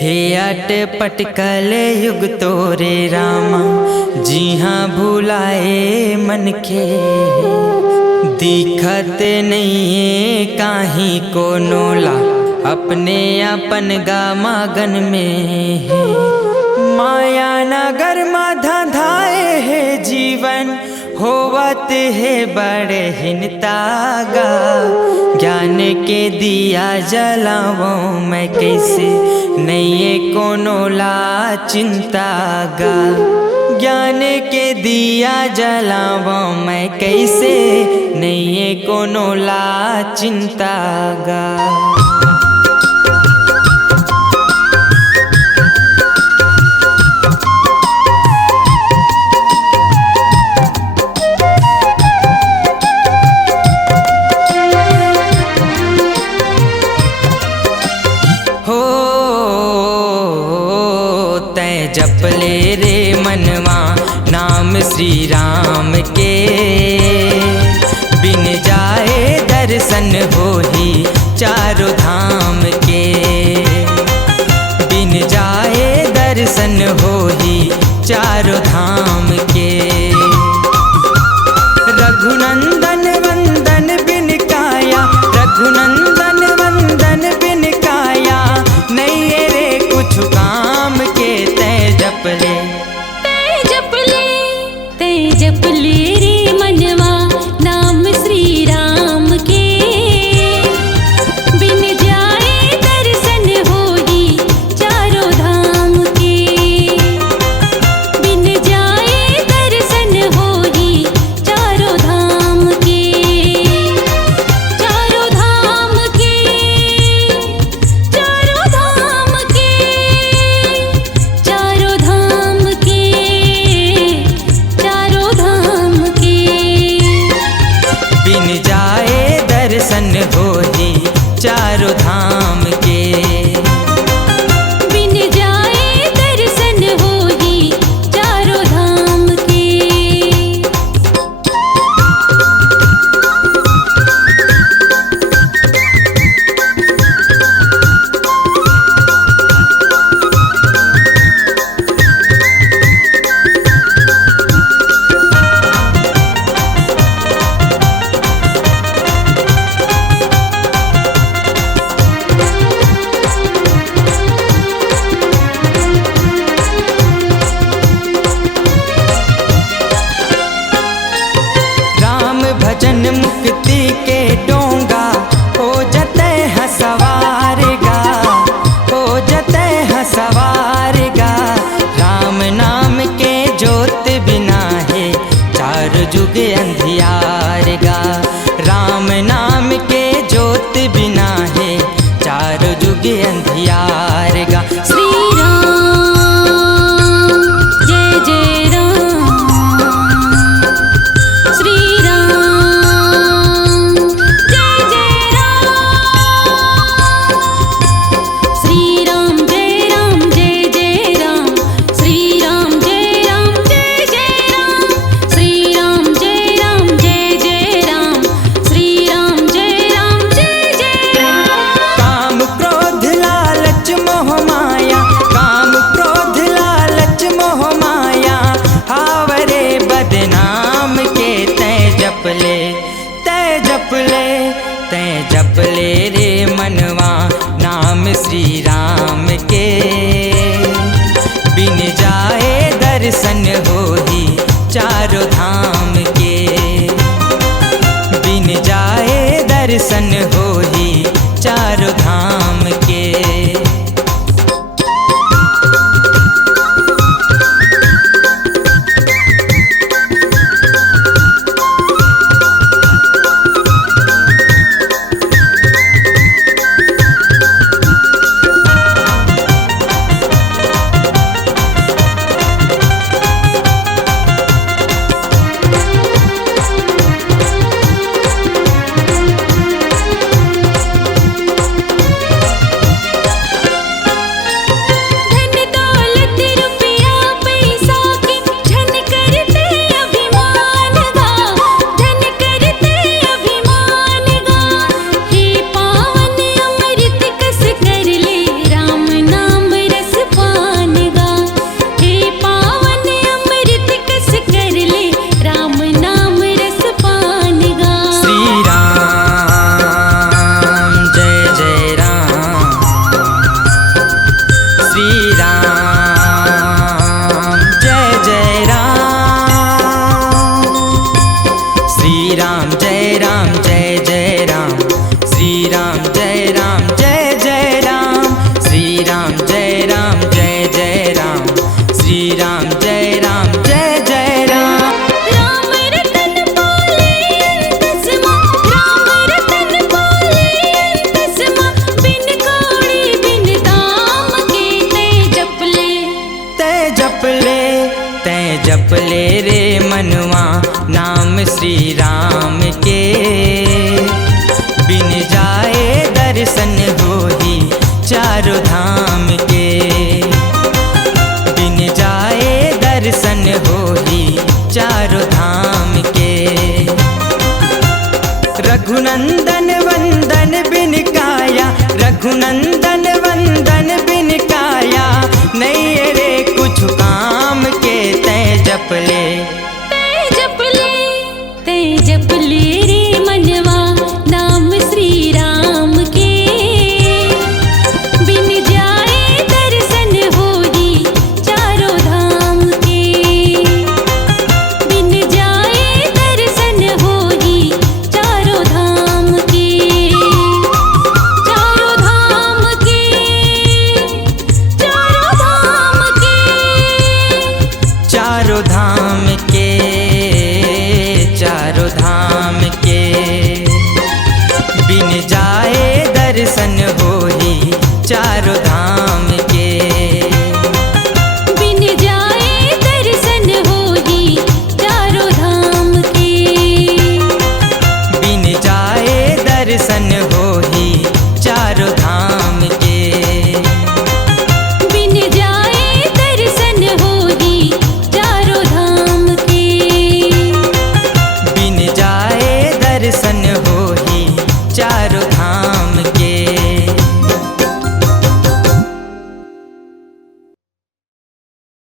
हे अटपट कल युग तोरे रामा, जी हाँ भुलाए मन के। दिखत नहीं काही को नोला, अपने अपन गामगन में है। माया नगर माधा धाए है जीवन, होवत है बड़े हिनतागा। ज्ञान के दिया जलावो मैं कैसे, नहीं कोनो ला चिंतागा। ज्ञान के दिया जलावो मैं कैसे, नहीं कोनो ला चिंतागा। जपले रे मनवा नाम श्री राम के, बिन जाए दर्शन होही चारों धाम के। बिन जाए दर्शन होही चारों धाम के। रघुनंदन वंदन बिन काया, रघुनंदन वंदन बिन काया, नहीं रे कुछ काम के। जपले रे मनवा नाम श्री राम के, बिन जाए दर्शन होही चारों धाम के। बिन जाए दर्शन होही चारों धाम के। चारों धाम के, चारों धाम के, चारों धाम के, चारों धाम के। बिन जाए दर्शन होही चारों धाम के। बिन जाए दर्शन होही चारों धाम के। भजन मुक्ति के डोंगा, हो जते हैं सवार गा, हो जते हैं सवार गा। राम नाम के ज्योत बिना है चार जुग अंधियार गा। राम नाम के ज्योत बिना है चार जुग अंधियार गा। श्री जपले रे मनवा नाम श्री राम के, बिन जाए दर्शन होही चारों धाम के। बिन जाए दर्शन होही चारों धाम के। श्री राम के। बिन जाए दर्शन होही चारों धाम के। बिन जाए दर्शन होही चारों धाम के। रघुनंदन वंदन बिन काया, रघुनंदन वंदन बिन काया, नहीं रे कुछ काम के। तै जप ले रे मनवा नाम श्री राम के। बिन जाए दर्शन होही चारों धाम के। बिन जाए दर्शन होही चारों धाम के। चारों धाम के, चारों धाम के, चारों धाम के, चारों धाम के। बिन जाए दर्शन होही चारों धाम के। बिन जाए दर्शन होही चारों धाम के। बिन जाए दर्शन होही चारों धाम के। बिन जाए दर्शन होही चारों धाम के। बिन जाए दर्शन